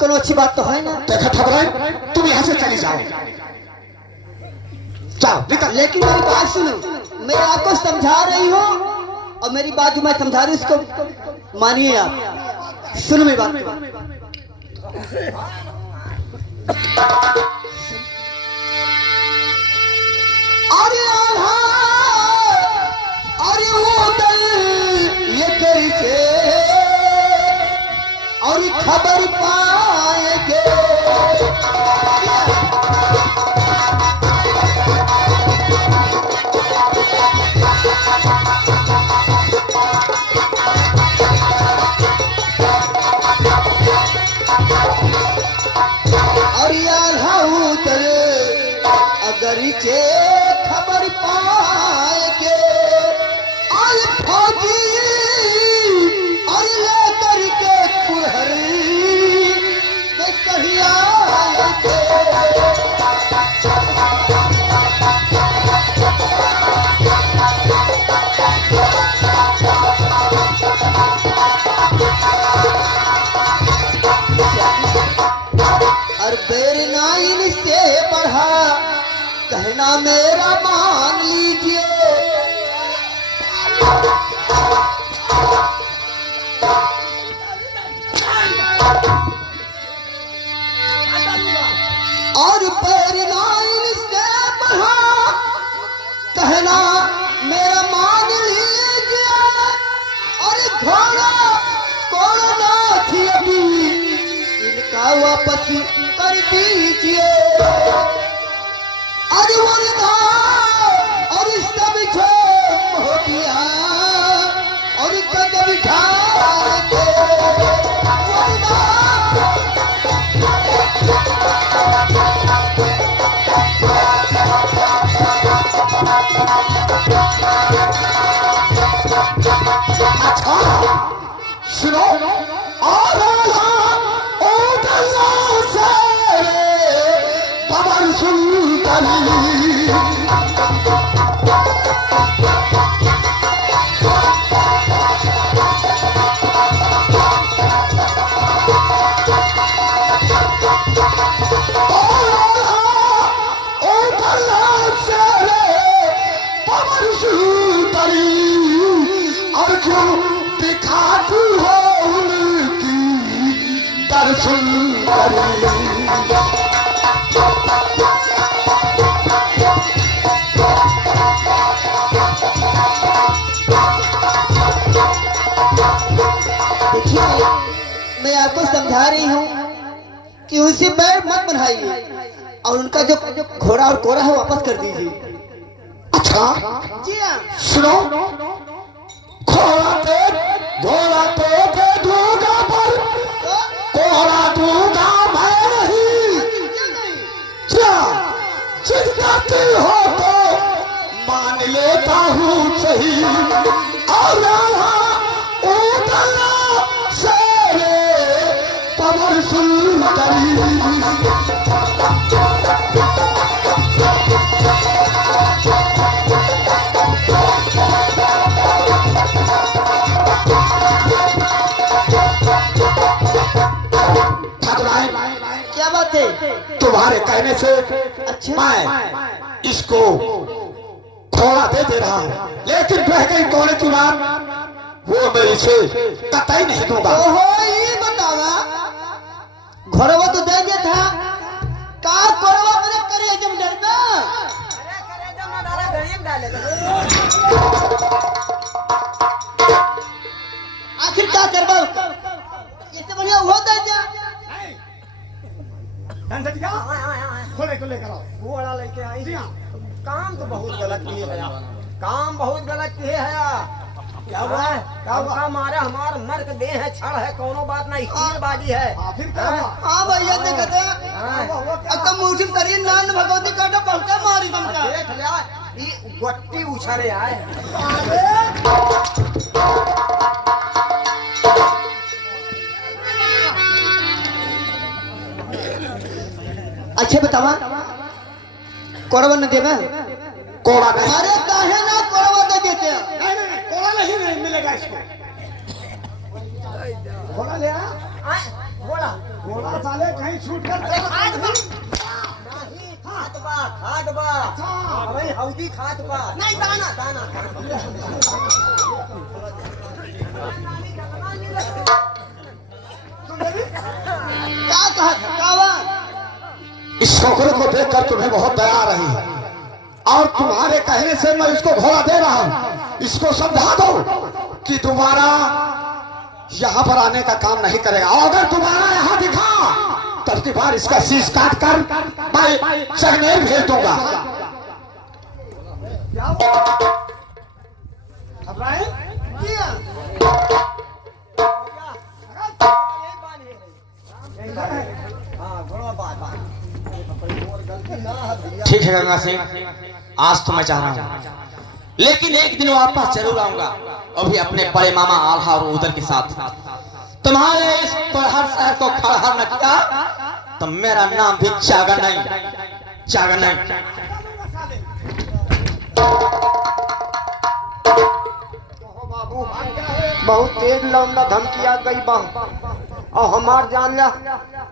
कोनो अच्छी बात तो है ना। देखा ठबराई, तुम यहाँ से चली जाओ, जाओ निकल। लेकिन मेरी बात सुनो, मैं आपको समझा रही हूँ और मेरी बात जो मैं समझा रही हूँ उसको मानिए आप। सुनो मेरी बात को। अरे आल्हा, अरे वो दल ये कैसे और खबर पाएंगे। और आल्हा उतर अगर चे खबर पाएंगे और फौजी और लेकर के कुहर में कहीं आएंगे। और बेर नाइन से बढ़ा कहना मेरा मान लीजिए। और बेर नाइन से बढ़ा कहना मेरा मान लीजिए। और घोड़ा कोड़ा थी अभी इनका वापस कर दीजिए। अरे वरना और इसका बिछो हो गया और इसका कभी ढाके वरना। सुनो, और खबर सुनतली और जो दिखाती हो उनकी दर्शन करी। देखिए मैं आपको समझा रही हूँ कि उनसे बैर मत बनाइए और उनका जो घोड़ा और कोड़ा है वापस कर दीजिए। अच्छा जी हाँ। सुनो, घोड़ा तो दे दूंगा पर कोड़ा दूंगा मैं नहीं। क्या जिद करती हो तो मान लेता हूँ सही। और उठना शेरे कमर सुंदरी। क्या बात है? तुम्हारे कहने से अच्छा मैं इसको घोड़ा दे रहा हूँ, लेकिन रह गई घोड़े की बात, वो मैं इसे कतई नहीं दूंगा। ओहो ये बतावा, घोड़वा तो दे दिया था का घोड़वा मैंने करे जम डरना। अरे करे जम ना डाला गरीब डाले। आखिर क्या करवा उसका? इससे बढ़िया हुआ था क्या? खोले को लेकर आओ। वो वाला लेके आई। काम तो बहुत गलत किए है, काम बहुत गलत किए है। क्या हुआ है? का मारे हमार मर्क दे है, छड़ है, कोनो बात नहीं, हीलबाजी है। हाँ भैया देखते अक्का मुठी करी नान भगवती काटा पलटा मारी तुमका। देख लिया ये गट्टी उछाले आए। अच्छा बतावा कोड़वा न देवे? कोड़ा नहीं। अरे काहे ना कोड़वा दे देते? नहीं कोड़ा नहीं मिलेगा इसको। घोड़ा ले आ। घोड़ा घोड़ा साले कहीं छूट कर अरे खाद बा नहीं खाद बा अरे हौदी खाद बा नहीं दाना दाना क्या कहा था कावा? इस छोकरे को देखकर तुम्हें बहुत दया आ रही है और तुम्हारे कहने से मैं इसको घोड़ा दे रहा हूं। इसको समझा दो कि दोबारा यहाँ पर आने का काम नहीं करेगा और अगर दोबारा यहाँ दिखा तब की बार इसका शीश काट कर मैं चगनेर भेज दूंगा। ठीक है गंगा सिंह, आज तो मैं चाह रहा हूँ, लेकिन एक दिन वापस जरूर आऊंगा, अभी अपने बड़े मामा आल्हा और उदर के साथ। तुम्हारे इस पहाड़ शहर को खड़हर न किया तो मेरा नाम भी जागा नहीं, जागा नहीं। बहुत तेज लौंडा धमकिया गई बा और हमार जान ला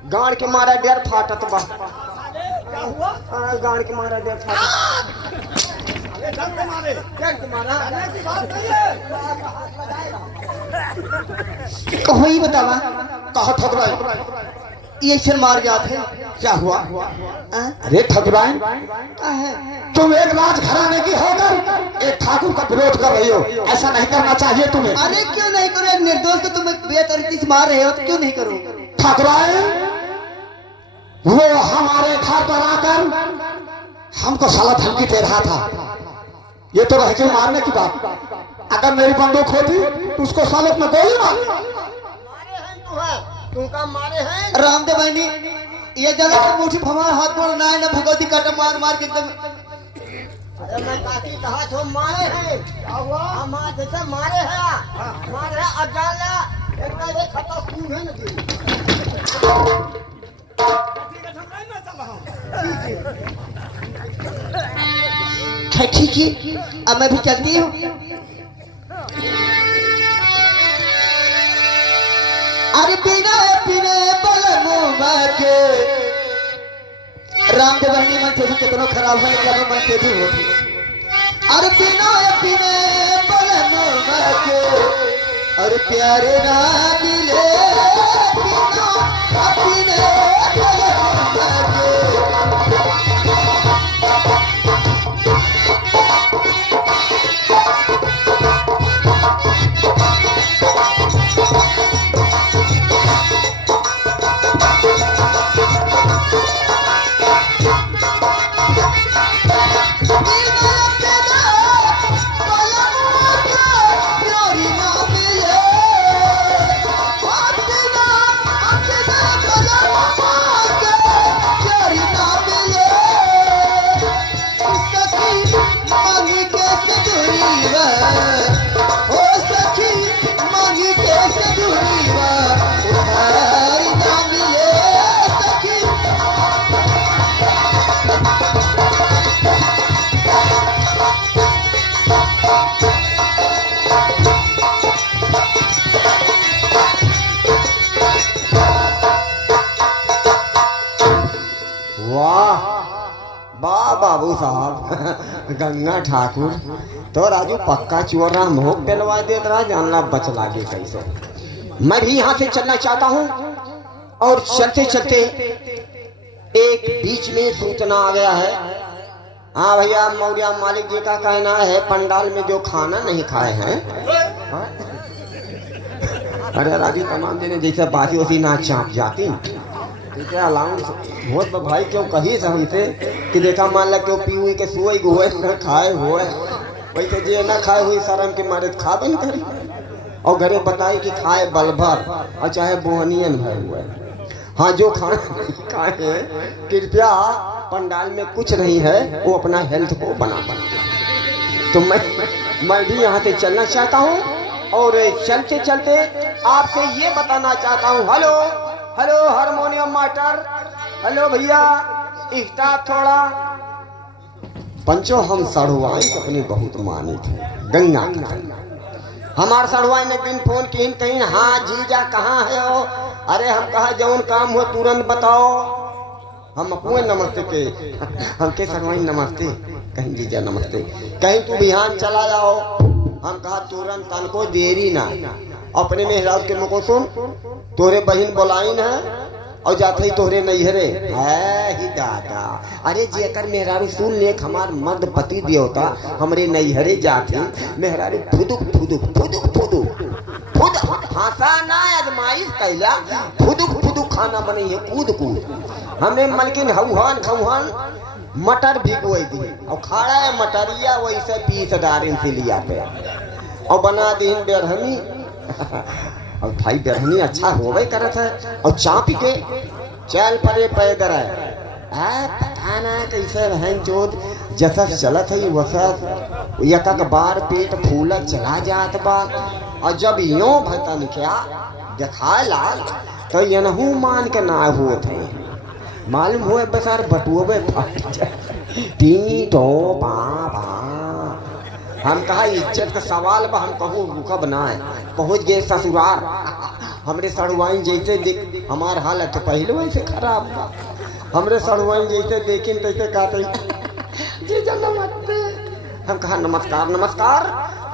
गाड़ के मारा डेर फाटत बा। गाड़ के मारा डेर फाटत कहो ही बतावा कहा ठकुराइन? ये क्षण मार गया थे क्या हुआ? हाँ? अरे ठकुराइन, क्या है? तुम एक राजघराने की होकर एक ठाकुर का विरोध कर रही हो, ऐसा नहीं करना चाहिए तुम्हें। अरे क्यों नहीं करो? एक निर्दोष को तुम बेतरतीब से मार रहे हो तो क्यों नहीं करो? ठकुराइन, वो हमारे घर पर आकर हमको साला धमकी दे रहा था। ये तो रह गई मारने की बात। अगर मेरी बंदूक होती तो उसको साले में गोली मार। तुमका मारे हैं रामदेव भाई ये जला के मुट्ठी हमारा हाथ पर ना है ना भगवती काटा मार मार के एकदम। अरे मैं काकी कहा तो मारे हैं हम जैसे मारे हैं मारे हैं अजाला एक खता खून है ना ठीक है अब मैं भी चलती हूँ। अरे बिना बिने बलमुआ के रामदेव बहनी मन थे कितना खराब है लेकिन मन थे भी होती। अरे बिना बिने बलमुआ के और प्यारे ना मिले बिना बिने बलमुआ के। बाबू साहब गंगा ठाकुर तो राजू पक्का चोर रहा मोह पेलवा दे रहा जानना बच लागे कैसे। मैं भी यहाँ से चलना चाहता हूँ और चलते चलते एक बीच में सूचना आ गया है। हाँ भैया मौर्या मालिक जी का कहना है पंडाल में जो खाना नहीं खाए हैं। अरे राजू तमाम दिन जैसे बासी उसी ना चाप जाती ठीक है अलाउंस बहुत भाई क्यों कही से हमसे कि देखा मान ला क्यों पी के सुई हुए न खाए हुए वैसे जे न खाए हुई शर्म के मारे खा बन करी और घरे बताई कि खाए बल भर और चाहे बोहनियन भर हुए। हाँ जो खाना नहीं खाए हैं कृपया पंडाल में कुछ नहीं है वो अपना हेल्थ को बना तो मैं भी यहाँ से चलना चाहता हूँ और चलते चलते आपसे ये बताना चाहता हूँ। Hello hello harmonium master, hello भैया स्टाफ थोड़ा। पंचो हम सड़ुआई अपनी बहुत मानी थे गंगा हमार सड़ुआई ने दिन फोन की कहीं हाँ जीजा कहाँ है हो अरे हम कहा जौन काम हो तुरंत बताओ। हम अपने नमस्ते के हमके सरवाई नमस्ते, कहीं जीजा नमस्ते, कहीं तू बिहान चला जाओ। हम कहा तुरंत तन को देरी ना। अपने मेहराब के मुको सुन, तोरे बहन बोलाइन है और जाते ही तोहरे नैहरे है ही दादा। अरे जेकर मेहरारू सुन ले हमार मर्द पति देवता हमरे नैहरे जाते मेहरारू फुदुक फुदुक फुदुक फुदुक खुद हंसा ना आजमाइश कैला, फुदुक फुदुक खाना बनी है कूद कूद। हमने मलकिन हौहान खौहान मटर भिगोई दी और खाड़ा है मटरिया वैसे पीस डारिन से लिया पे और बना दी बेरहनी। और भाई बेरहनी अच्छा होवे करत है और चाप के चल पड़े पैदर है। पता ना कैसे रहन चोद जसस चलत है वसत एक बार पेट फूलत चला जात बा। और जब यूं भतन क्या दिखाए लाल तो यनहू मान के ना होत है। मालूम हुए बसार बटुए पीटो बाबा। हम कहा इज्जत का सवाल बा, हम कहूँ रुका बनाए पहुँच गए ससुराल। हमरे सड़वाइन जैसे देख हमार हालत तो पहले वैसे खराब बा। हमरे सड़वाइन जैसे देखें तैसे कहते जीजा नमस्ते। हम कहा नमस्कार नमस्कार।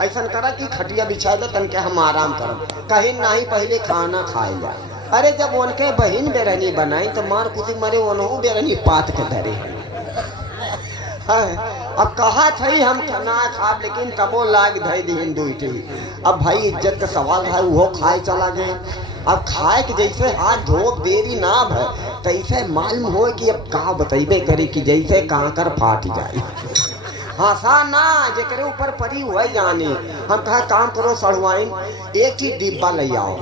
ऐसा करा कि खटिया बिछा दे तन के हम आराम करब, कहीं नहीं पहले खाना खाए जाए। अरे जब उनके बहन बेरहनी बनाई तो मार कुछ मरे उन्हों बेरहनी पात के धरे। अब कहा थी हम खाना खाब लेकिन तबो लाग धई दिन दुईटी। अब भाई इज्जत का सवाल है वो खाए चला गए। अब खाए के जैसे हाथ धो देरी ना भय तैसे मालूम हो कि अब का बतैबे करे कि जैसे कांकर फाट जाए। हंसा ना जेकरे ऊपर पड़ी हुआ जाने। हम कहा काम करो सड़वाइन एक ही डिब्बा ले आओ।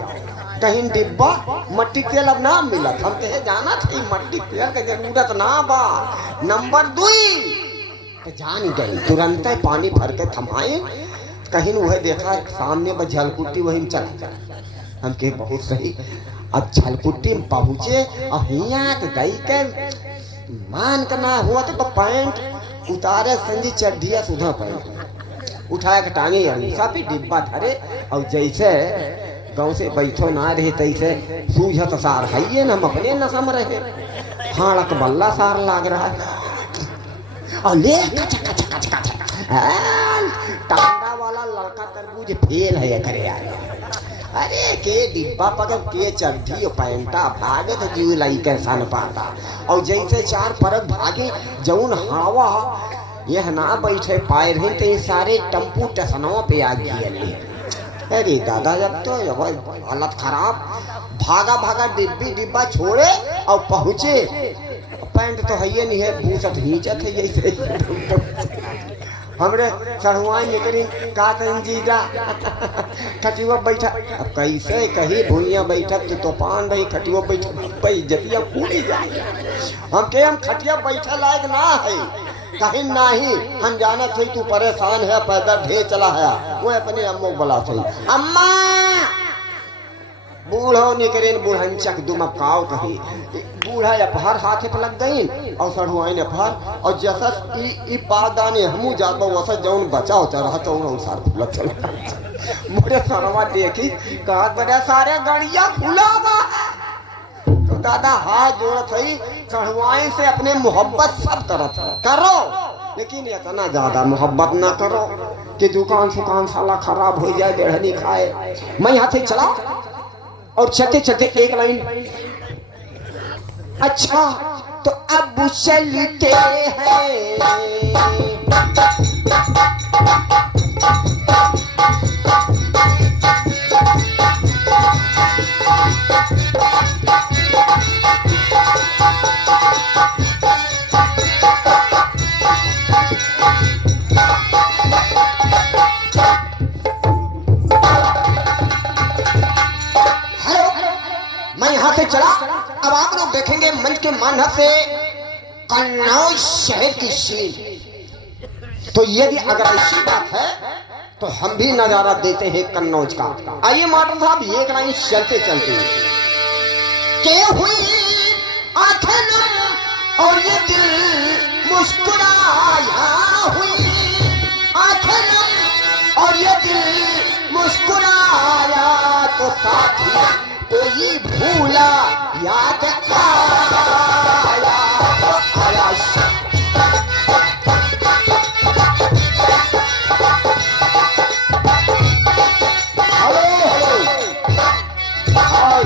कहीं डिब्बा मट्टी तेल अब ना मिलत। हम कहे जाना थे मट्टी तेल के जरूरत ना बा। नंबर 2 तो जान गई तुरंत पानी भर के थमाए। कहीं वह देखा सामने पर झलकुट्टी वहीं चल। हम कहे बहुत सही। अब झलकुट्टी में पहुंचे और हिया तो गई के मान का ना हुआ तो पैंट उतारे संजी चढ़िया सुधा पैंट उठाया के टांगे अड़ीसा पे डिब्बा धरे और जैसे गाँव से बैठो ना रहे तैसे सूझत सार है न हम अपने नशा में रहे। फाड़क बल्ला सार लाग रहा है और ले टांडा वाला लड़का तरबूज फेल है करे यार। अरे के डिब्बा पकड़ के चढ़ी पैंटा भागे तो जीव लाई कैसा न पाता। और जैसे 4 परत भागे जौन हवा यह ना बैठे पाए रहे तो ये सारे टम्पू टसनों पे आ गए। अरे दादा जब तो हालत खराब भागा भागा डिब्बा छोड़े और पहुंचे। पैंट तो है नहीं है भूसत हीचत है जैसे। हमरे चढ़ुआई निकली का जीजा खटिया बैठा। अब कैसे कही भूइया बैठा तो तूफान रही खटिया बैठा इज्जतिया पूरी जाए। हम के हम खटिया बैठा लायक ना है कहीं नहीं। हम जाना थे तू परेशान है पैदल ढेर चला है। वो अपने अम्मो बोला थे अम्मा बूढ़ो निकरे बूढ़ंचक दुमकाओ कही बूढ़ा अपहर हाथे पर लग गई और सढ़ुआई ने अपहर और जसस ई पादाने हमू जातो वसा जौन बचाओ चढ़ा तो सार खुला चला। मोरे सरवा देखी कहा बड़ा सारे गड़िया खुला बा। तो दादा हाथ जोड़त है सढ़ुआई से अपने मोहब्बत सब तरफ करो लेकिन इतना ज्यादा मोहब्बत ना करो कि दुकान साला खराब हो जाए बेड़नी खाए। मैं यहाँ से चला और चलते चलते एक लाइन अच्छा तो अब चलते हैं। चला अब आप लोग देखेंगे मंच के मानव से कन्नौज शहर की सीन। तो यदि अगर ऐसी बात है तो हम भी नजारा देते हैं कन्नौज का। आइए मास्टर साहब एक लाइन चलते चलते के हुई आंखें नम और ये दिल मुस्कुराया हुई आंखें नम और ये दिल मुस्कुराया तो साथी कोई भूला याद आया आया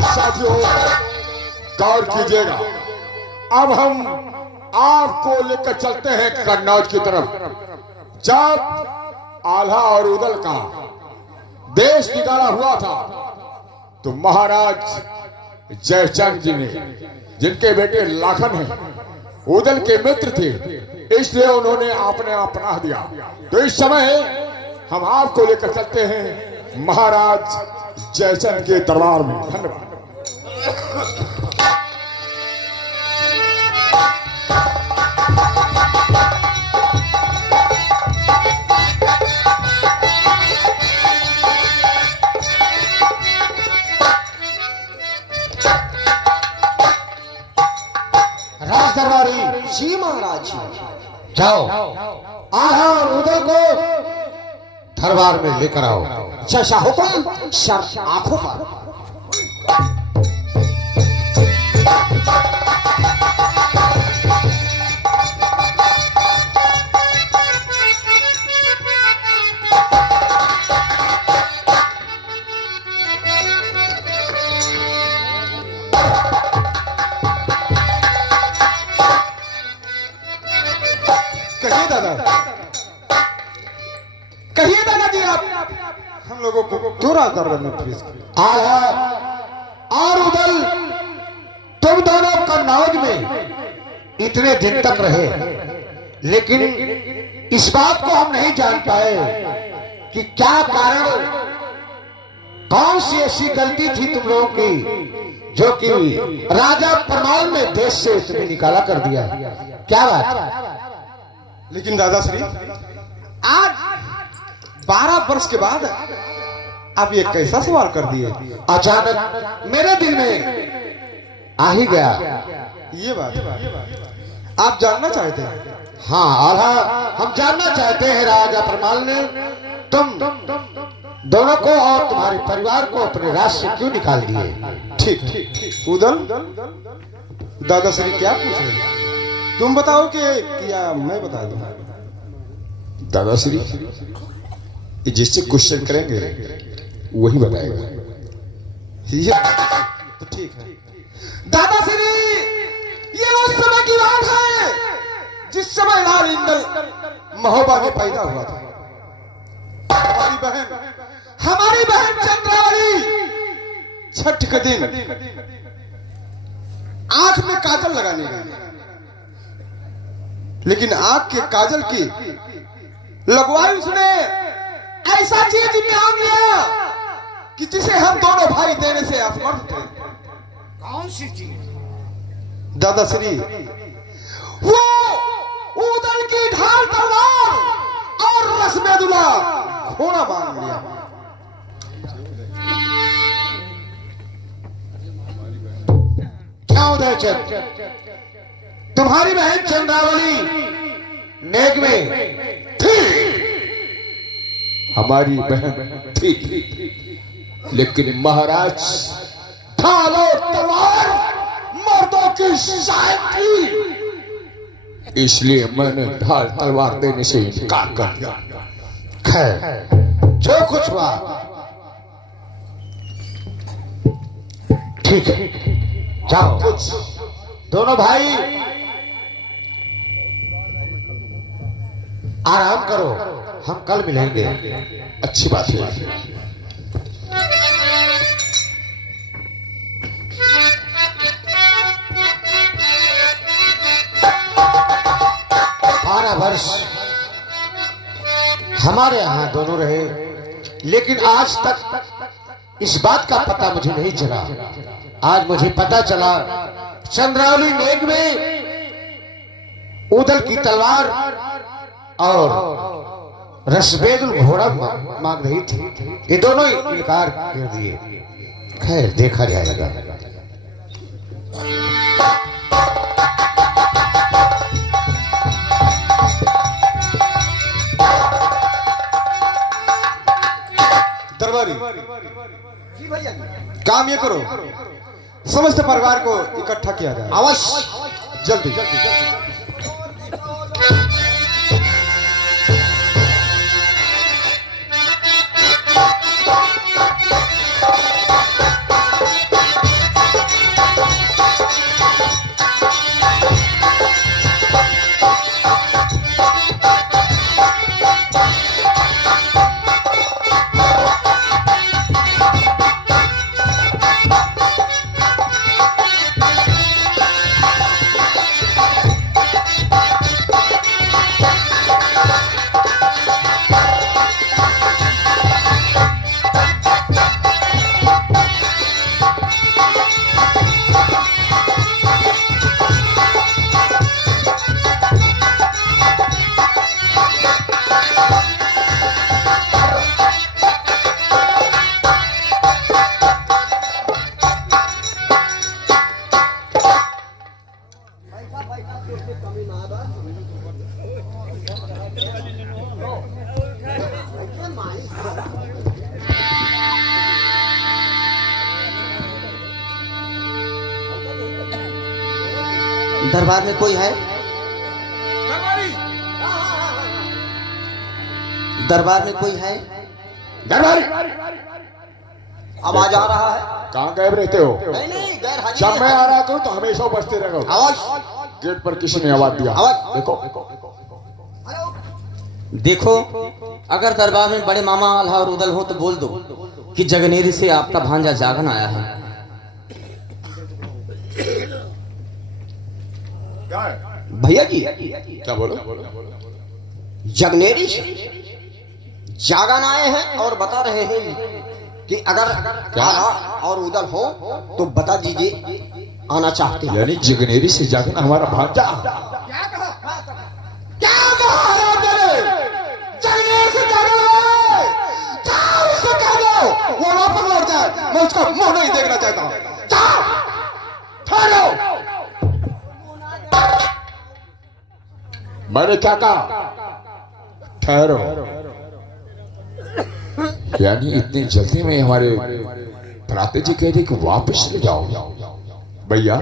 साथियों गौर कीजिएगा, अब हम आपको लेकर चलते हैं कन्नौज की तरफ। जब आल्हा और उदल का देश निकाला हुआ था तो महाराज जयचंद जी ने, जिनके बेटे लाखन हैं, उदल के मित्र थे, इसलिए उन्होंने आपने आप पनाह दिया। तो इस समय हम आपको लेकर चलते हैं महाराज जयचंद के दरबार में। धन्यवाद। राज दरबारी जी महाराज जाओ, आल्हा और उदल को दरबार में लेकर आओ। शशा हुकुम शर आंखों पर। कहिए दादा, कहिए दादा जी, आप हम लोगों को क्यों राज दरबार में प्लीज। आल्हा और उदल, तुम दोनों कन्नौज में इतने दिन तक रहे, लेकिन इस बात को हम नहीं जान पाए कि क्या कारण, कौन सी ऐसी गलती थी तुम लोगों की जो कि राजा परमाल में देश से तुम्हें निकाला कर दिया। क्या बात? लेकिन दादाश्री, आज 12 वर्ष के बाद आप ये कैसा सवाल कर दिए? अचानक मेरे दिल में आ ही गया। ये बात आप जानना चाहते हैं? हाँ आल्हा, हम जानना चाहते हैं राजा परमाल ने तुम दोनों को और तुम्हारे परिवार को अपने राज्य से क्यों निकाल दिए। ठीक ठीक। उदल, दादाश्री क्या पूछ रहे हैं? तुम बताओ कि या मैं बता दूं? दादाश्री, जिससे क्वेश्चन करेंगे वही बताएगा। ये तो ठीक है। दादाश्री, ये उस समय की बात है जिस समय लाल इंदल महोबा में पैदा हुआ था। हमारी बहन चंद्रावली छठ के दिन आंख में काजल लगाने गई, लेकिन आंख के काजल की लगवाई उसने ऐसा चीज निकाल लिया कि जिसे हम दोनों भाई देने से असमर्थ थे। कौन सी चीज? दादाश्री, वो उदल की ढाल तलवार और रसमेदुला घोड़ा बांध लिया। क्या उदयचंद, तुम्हारी बहन चंद्रावली नेक में थी? हमारी बहन थी, लेकिन महाराज ढाल और तलवार मर्दों की शान थी, इसलिए मैंने ढाल तलवार देने से इनकार कर दिया। खैर, जो कुछ हुआ ठीक है, जाओ दोनों भाई आराम करो, हम कल मिलेंगे। अच्छी बात है। बारह वर्ष हमारे यहाँ दोनों रहे, लेकिन आज तक इस बात का पता मुझे नहीं चला। आज मुझे पता चला चंद्रावली नेक में उदल की तलवार और रसबेदुल घोड़ा मांग रही थी, ये दोनों इनकार कर दिए। खैर, देखा जाएगा। दरबारी जी भैया जी। काम ये करो, समस्त परिवार को इकट्ठा किया जाए। अवश्य जल्दी। दरबार में कोई है? दरबार में कोई है? दरबारी आवाज आ रहा है? कहाँ गायब रहते हो? नहीं नहीं, गैर हाजिर जब मैं है। आ रहा करूँ तो हमेशा उपस्थित रहो। आवाज गेट पर किसी ने आवाज दिया। आवाज। देखो देखो, अगर दरबार में बड़े मामा आल्हा और उदल हो तो बोल दो कि जगनेरी से आपका भांजा जागन आया है। भैया जी, क्या बोलो? जगनेरी से जागन आए हैं और बता रहे हैं कि अगर आल्हा और उदल हो तो बता दीजिए, आना चाहते हैं। यानी जगनेरी से जागना हमारा भांजा। क्या कहा है आपने? जगनेरी से जागना है। जाओ उसको कह दो वो वापस लौट जाए, मैं उसका मुंह नहीं देखना चाहता हूं। जाओ, ठहरो। मैंने क्या कहा? ठहरो। यानी इतनी जल्दी में हमारे भ्राते जी कह रहे कि वापस ले जाओ। भैया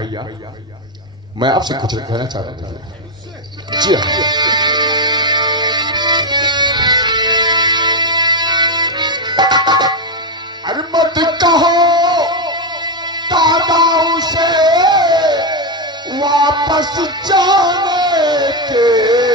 मैं आपसे कुछ कहना चाह रहा था। जी हाँ, अरे मत कहो दादाओं से वापस जाने के लिए।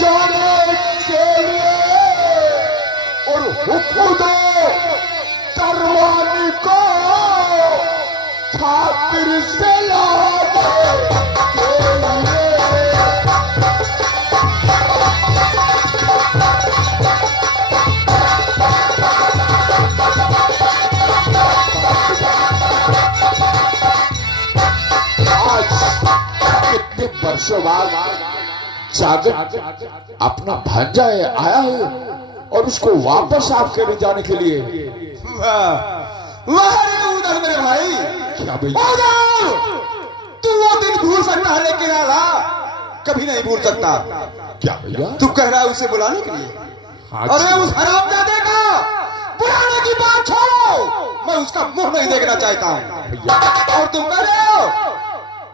जाने के लिए और हुक्म दो दरवानी को खातिर से लाने के लिए। आज कितने वर्षों बाद जागन अपना भांजा आया है और उसको वापस आपके ले जाने के लिए। उधर मेरे भाई, क्या भैया तू वो दिन भूल सकता है लेकिन आला कभी नहीं भूल सकता। क्या भैया तू कह रहा है उसे बुलाने के लिए? अरे उस हरामजादे का बुलाने की बात छोड़ो, मैं उसका मुंह नहीं देखना चाहता हूँ। और तुम कह रहे हो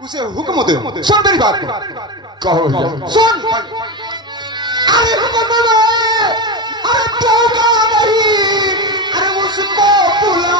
उसे हुक्म दो। सुन मेरी बात को, कहो भैया। सुन, अरे हुक्म दो, अरे तो नहीं, अरे उसको बुला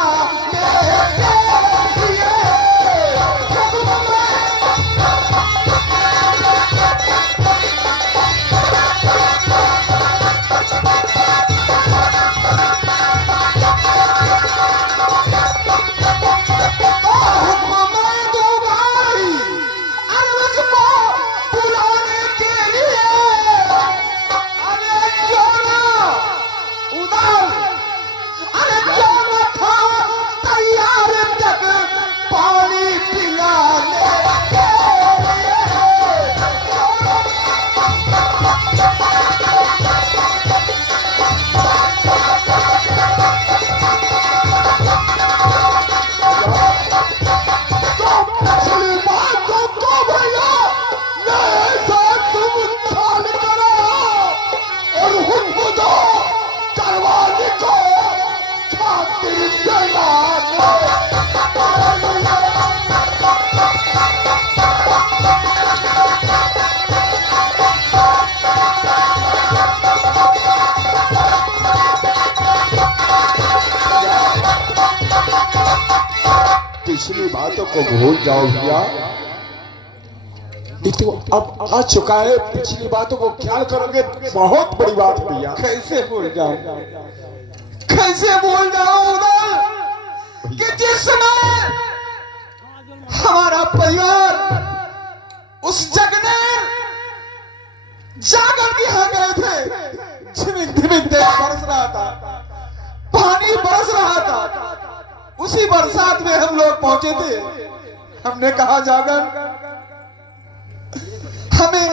बातों को भूल जाओ भैया। ये तो अब आ चुका है, पिछली बातों को ख्याल करोगे बहुत बड़ी बात है भैया। कैसे भूल जाऊं, कैसे भूल जाऊं उधर कि जिस समय हमारा परिवार उस जगनेर जागर यहाँ गए थे, झिमिक झिमिक तेज बरस रहा था, पानी बरस रहा था। उसी बरसात में हम लोग पहुंचे थे। हमने कहा जागर हमें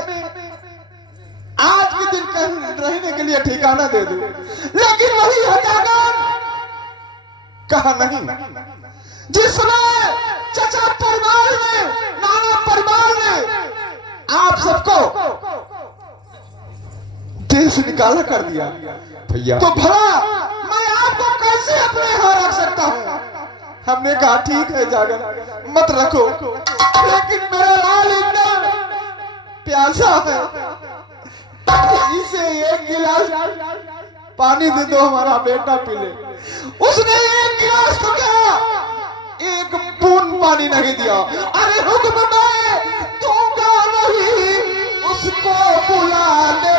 आज के दिन कहीं रहने के लिए ठिकाना दे दो, लेकिन वही जागर कहा नहीं। जिस समय चचा परिवार ने, नाना परिवार ने आप सबको देश से निकाला कर दिया भैया तो भला मैं आपको कैसे अपने यहाँ रख सकता हूँ। हमने कहा ठीक है जागर मत रखो, लेकिन मेरा लाल इंद्र प्यासा है, इसे एक गिलास पानी दे दो, हमारा बेटा पी ले। उसने एक गिलास तो क्या, एक बूंद पानी नहीं दिया। अरे हुक्म मैं दूंगा नहीं उसको बुलाने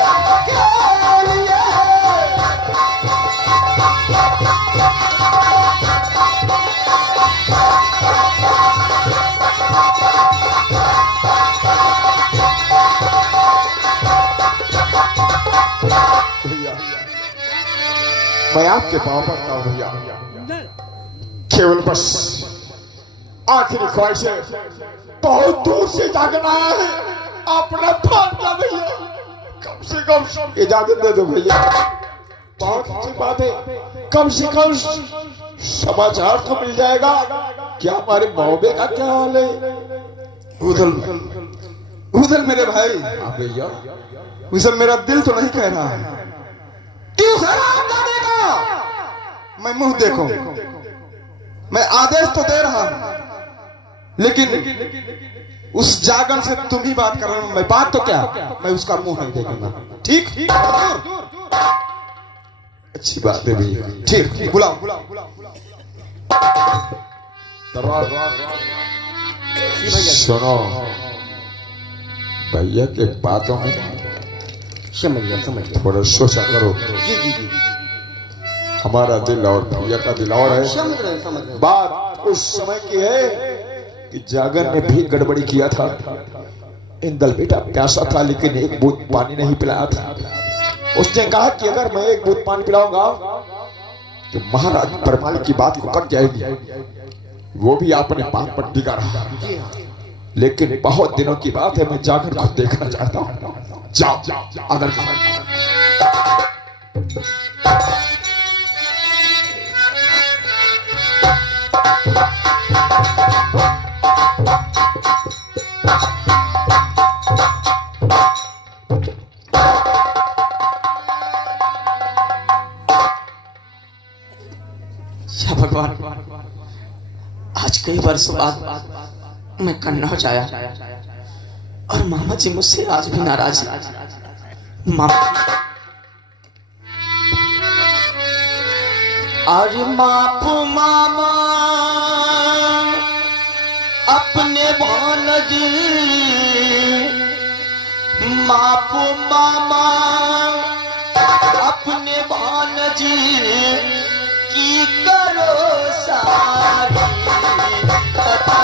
के लिए। भैया मैं आपके पाँव पड़ता हूँ भैया, केवल बस आखिरी ख्वाहिश है, बहुत दूर से जाकर आया है, अपना भाग्य भैया कम से कम इजाजत दे दो भैया। बहुत अच्छी बात है, कम से कम समाचार तो मिल जाएगा क्या हमारे मौबे का क्या हाल है। उधर मेरे भाई भैया उधर मेरा दिल तो नहीं कह रहा है कि उस हराम जाने का मैं मुंह देखूं। मैं आदेश तो दे रहा हूं, लेकिन उस जागन से तुम ही बात कर रहे हो। मैं बात तो क्या, मैं उसका मुंह नहीं देखूंगा। ठीक ठीक अच्छी बात है भैया। ठीक, बुलाओ। सुनो भैया के बातों में समझ गया थोड़ा सोचा करो। जी जी जी हमारा दिल और भैया का दिल और है। समझ रहे बात उस समय की है कि जागर ने भी गड़बड़ी किया था। इंदल बेटा प्यासा था, लेकिन एक बूंद पानी नहीं पिलाया था। उसने कहा कि अगर मैं एक बूंद पानी पिलाऊंगा तो महाराज परमाल की बात को कट जाएगी। वो भी आपने बात पर टिका रहा, लेकिन बहुत दिनों की बात है, मैं जागर को देखना चाहता हूँ। जाओ अगर या भगवान, आज कई वर्षों बाद मैं कन्नौज आया और मामा जी मुझसे आज भी नाराज हैं। मामा अरे मापू मामा अपने भानज, मापू मामा अपने भानज की करो सारी कथा।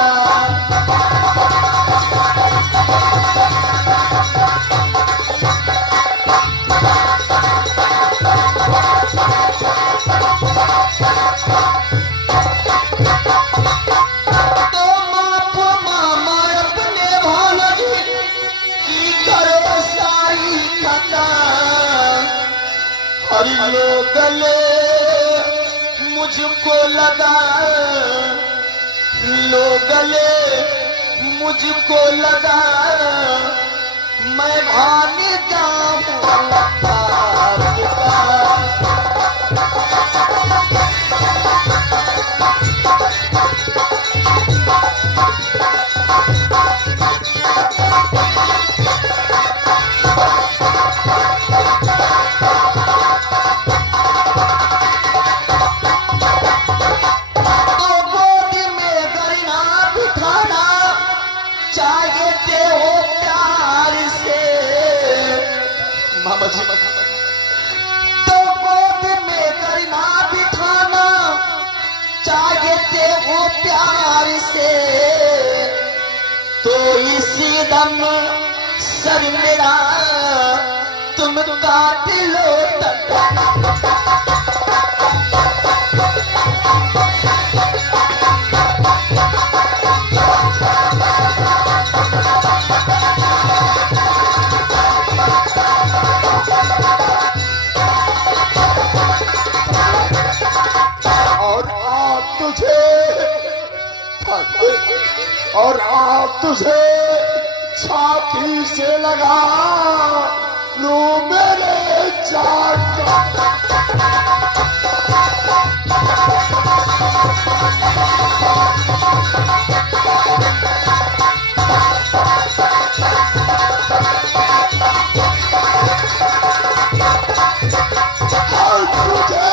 तो मापो मामा अपने भानज की करो सारी कथा। हरि लो गले मुझको लगा, लो गले मुझको लगा, मैं भाने जाऊं आपका। गोद में गरना बिठाया मामा जी तो गोद में करना बिठाना चाहते हो प्यार से, तो इसी दम सर मेरा तुम काट लो और आप तुझे छाती से लगा लू मेरे चाक। तुझे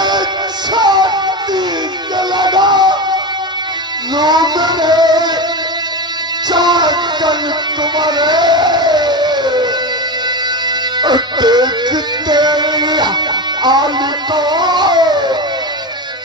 छाती से लगा लू मेरे चाकन तुम्हारे, देखते आली को